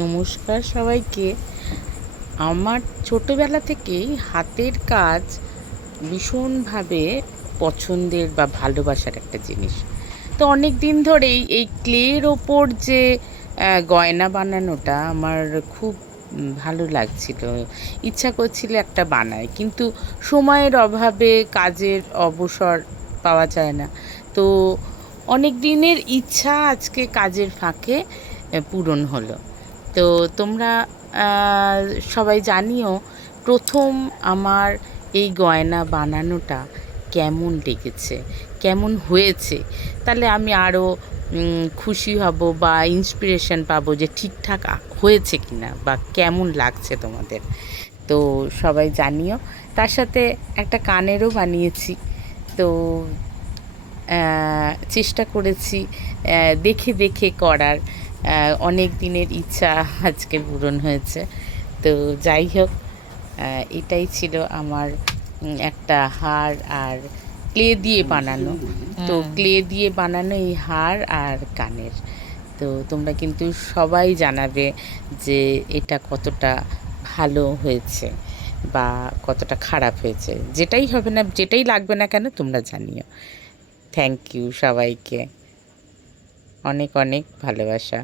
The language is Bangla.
নমস্কার সবাইকে। আমার ছোটোবেলা থেকেই হাতের কাজ ভীষণভাবে পছন্দের বা ভালোবাসার একটা জিনিস। তো অনেক দিন ধরেই এই ক্লের ওপর যে গয়না বানানোটা আমার খুব ভালো লাগছিল, ইচ্ছা করছিল একটা বানাই, কিন্তু সময়ের অভাবে কাজের অবসর পাওয়া যায় না। তো অনেক দিনের ইচ্ছা আজকে কাজের ফাঁকে পূরণ হলো। তো তোমরা সবাই জানিও প্রথম আমার এই গয়না বানানোটা কেমন লেগেছে, কেমন হয়েছে, তাহলে আমি আরও খুশি হব বা ইন্সপিরেশন পাবো যে ঠিকঠাক হয়েছে কি না বা কেমন লাগছে তোমাদের। তো সবাই জানিও। তার সাথে একটা কানেরও বানিয়েছি। তো চেষ্টা করেছি দেখে দেখে করার। অনেক দিনের ইচ্ছা আজকে পূরণ হয়েছে। তো যাই হোক, এটাই ছিল আমার একটা হার আর ক্লে দিয়ে বানানো। তো ক্লে দিয়ে বানানো এই হার আর কানের। তো তোমরা কিন্তু সবাই জানাবে যে এটা কতটা ভালো হয়েছে বা কতটা খারাপ হয়েছে। যেটাই হবে না, যেটাই লাগবে না কেন, তোমরা জানিও। থ্যাংক ইউ সবাইকে, অনেক অনেক ভালোবাসা।